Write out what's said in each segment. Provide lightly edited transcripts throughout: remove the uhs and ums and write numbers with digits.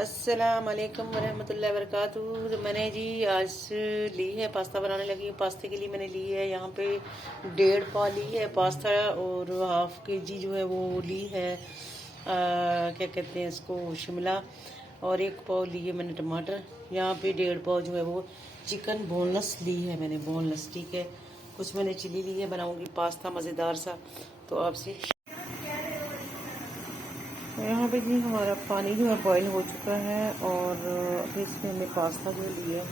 अस्सलाम वालेकुम वरहमतुल्लाहि वबरकातुहू। तो मैंने जी आज ली है पास्ता बनाने लगी हूँ। पास्ते के लिए मैंने ली है यहाँ पे 1.5 पाव ली है पास्ता, और हाफ के जी जो है वो ली है क्या कहते हैं इसको, शिमला, और 1 पाव ली है मैंने टमाटर। यहाँ पे 1.5 पाव जो है वो चिकन बोनलेस ली है मैंने, बोनलेस, ठीक है। कुछ मैंने चिली ली है, बनाऊंगी पास्ता मज़ेदार सा, तो आपसे। यहाँ पे जी हमारा पानी जो है बॉईल हो चुका है, और अभी इसमें हमने पास्ता जो लिया है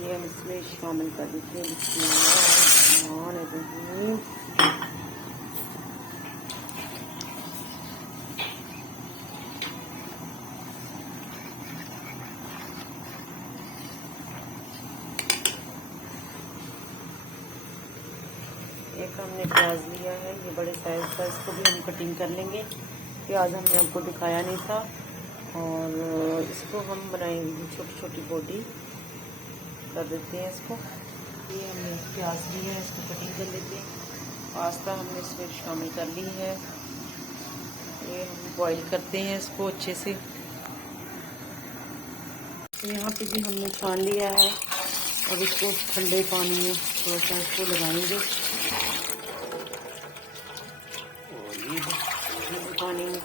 ये हम इसमें शामिल कर देते हैं। बिस्मिल्लाहिर्रहमानिर्रहीम। एक हमने प्याज लिया है, ये बड़े साइज का, इसको भी हम कटिंग कर लेंगे। प्याज हमने आपको दिखाया नहीं था, और इसको हम बनाएंगे छोटी छोटी बोटी कर देते हैं इसको। ये हमने प्याज लिया है, इसको कटिंग कर लेते हैं। पास्ता हमने इसमें शामिल कर ली है, ये हम बॉईल करते हैं इसको अच्छे से। यहाँ पे भी हमने छान लिया है, अब इसको ठंडे पानी में थोड़ा सा इसको लगाएंगे, और ये ठंडे पानी में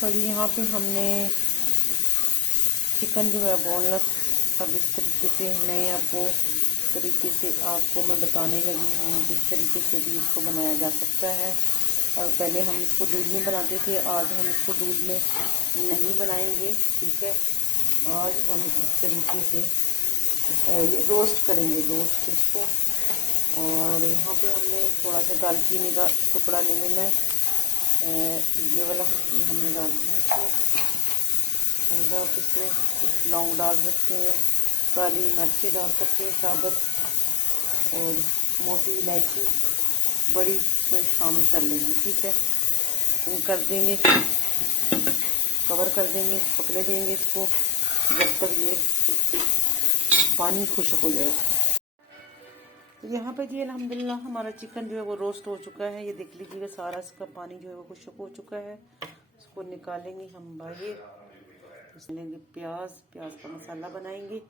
तो यहाँ पे हमने चिकन जो है बोनलेस, अब इस तरीके से नए आपको मैं बताने लगी हूँ किस तरीके से भी इसको बनाया जा सकता है। और पहले हम इसको दूध में बनाते थे, आज हम इसको दूध में नहीं बनाएंगे, ठीक है। आज हम इस तरीके से ये रोस्ट करेंगे, रोस्ट इसको। और यहाँ पे हमने थोड़ा सा दालचीनी का टुकड़ा ले लेना है, ये वाला हमने डाल दिया इसमें। और आप इसमें कुछ लौंग डाल सकते हैं, काली मिर्ची डाल सकते हैं साबुत, और मोटी इलायची बड़ी इसमें शामिल कर लेंगे, ठीक है। हम कर देंगे, कवर कर देंगे, पकड़े देंगे इसको जब तक ये पानी खुश्क हो जाए। तो यहाँ पे जी अल्हम्दुलिल्लाह हमारा चिकन जो है वो रोस्ट हो चुका है। ये देख लीजिएगा, सारा इसका पानी जो है वो खुश्क हो चुका है। इसको निकालेंगे हम बाहर, इसमें लेंगे प्याज का मसाला बनाएंगे।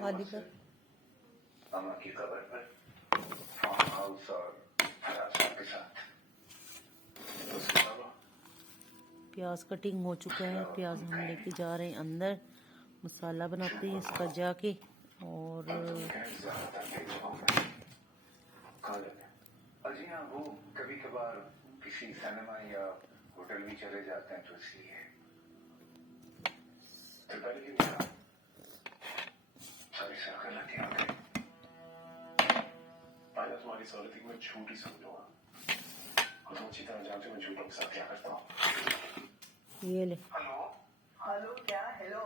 खाली कर की कबर पर फार्म हाउस और के साथ प्याज कटिंग हो चुका है। प्याज हम लेके जा रहे हैं अंदर, मसाला बनाते हैं इसका जाके। और जी हाँ, वो कभी कभार किसी सिनेमा या होटल भी चले जाते हैं, तो इसलिए तो पहले की सारी सर गलती हो गई। पहले तुम्हारी सहूलती को मैं झूठ ही समझूंगा, और तुम अच्छी तरह जानते हो मैं झूठों के साथ क्या करता हूँ। ये ले। हेलो हेलो, क्या हेलो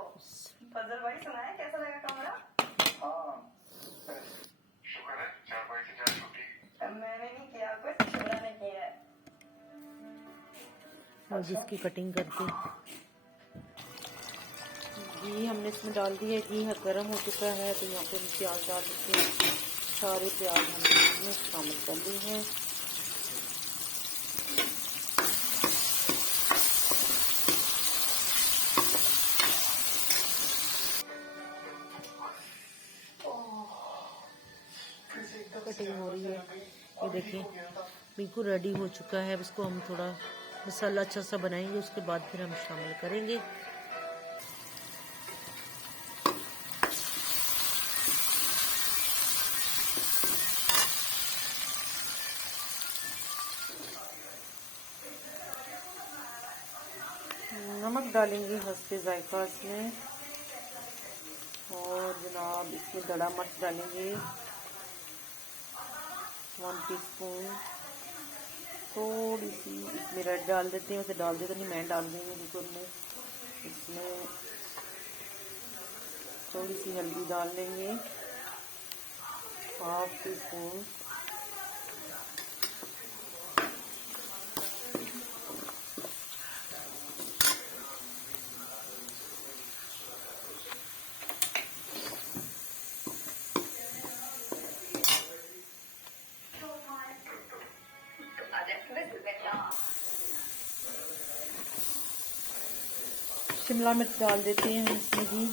फजल भाई, सुनाया कैसा लगा कमरा? हाँ शुक्र है, 4 बजे से 4 छुट्टी। मैंने नहीं किया, कुछ शुक्र नहीं किया है। और जिसकी कटिंग करके घी हमने इसमें डाल दिया है। घी गर्म हो चुका है, तो यहाँ पे हम प्याज डाल देते हैं। सारे प्याज हमने इसमें शामिल कर ली हैं। कटिंग हो रही है, ये देखिए बिल्कुल रेडी हो चुका है। अब इसको हम थोड़ा मसाला अच्छा सा बनाएंगे, उसके बाद फिर हम शामिल करेंगे। नमक डालेंगे हस्बे जायका इसमें, और जनाब इसमें दड़ा मिर्च डालेंगे 1 टीस्पून। थोड़ी सी इसमें रेड डाल देते हैं, उसे डाल देते नहीं, मैं डाल देंगे बिल्कुल में। इसमें थोड़ी सी हल्दी डाल लेंगे, 1/2 टीस्पून। शिमला मिर्च डाल देते हैं हम इसमें जी।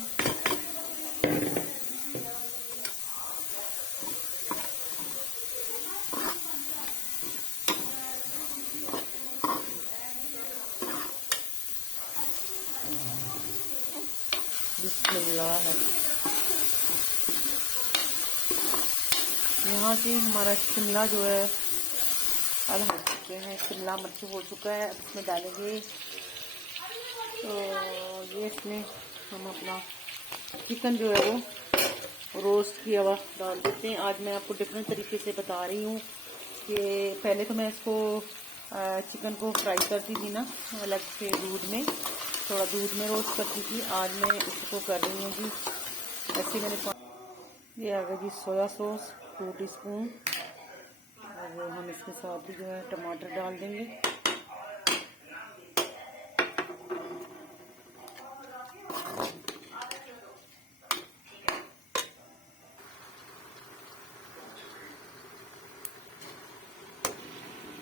बिस्मिल्लाह है। यहाँ से हमारा शिमला जो है अब हो चुके हैं, शिमला मिर्च हो चुका है। अब इसमें डालेंगे तो ये इसमें हम अपना चिकन जो है वो रोस्ट किया हुआ डाल देते हैं। आज मैं आपको डिफरेंट तरीके से बता रही हूँ कि पहले तो मैं इसको चिकन को फ्राई करती थी ना अलग से दूध में, थोड़ा दूध में रोस्ट करती थी। आज मैं इसको कर रही हूँ जी ऐसे मैंने ये आ गया जी सोया सॉस 2 टीस्पून। और हम इसके साथ ही जो है टमाटर डाल देंगे।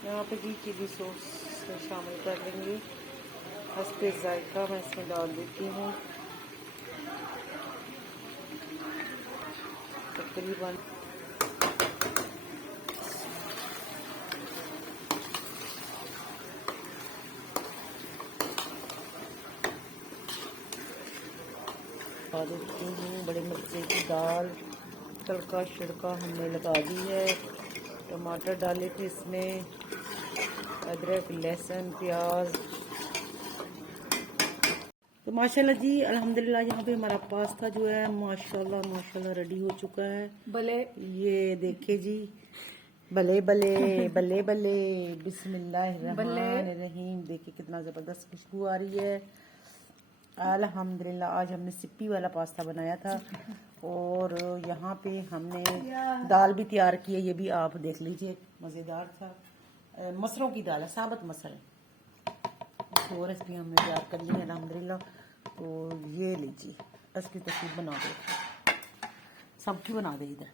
यहाँ पे भी चिली सॉस शामिल कर लेंगे। हस्बे जायका मैं इसमें डाल देती हूँ तकरीबन डाल देती हूँ। बड़े मिर्चे की दाल तड़का छिड़का हमने लगा दी है। टमाटर डाले थे इसमें, अदरक लहसुन प्याज। तो माशाल्लाह जी अल्हम्दुलिल्लाह यहाँ पे हमारा पास्ता जो है माशाल्लाह रेडी हो चुका है। भले ये देखे जी, भले भले भले भले बिस्मिल्लाहिर्रहमानिर्रहीम। देखिए कितना जबरदस्त खुशबू आ रही है अल्हम्दुलिल्लाह। आज हमने सिप्पी वाला पास्ता बनाया था और यहाँ पे हमने दाल भी तैयार की है, ये भी आप देख लीजिए, मज़ेदार था। मसरों की दाल है, साबुत मसल और रेसिपी हमने तैयार कर ली है अल्हम्दुलिल्लाह। तो ये लीजिए इसकी तस्वीर बना दो, सबकी बना दे इधर।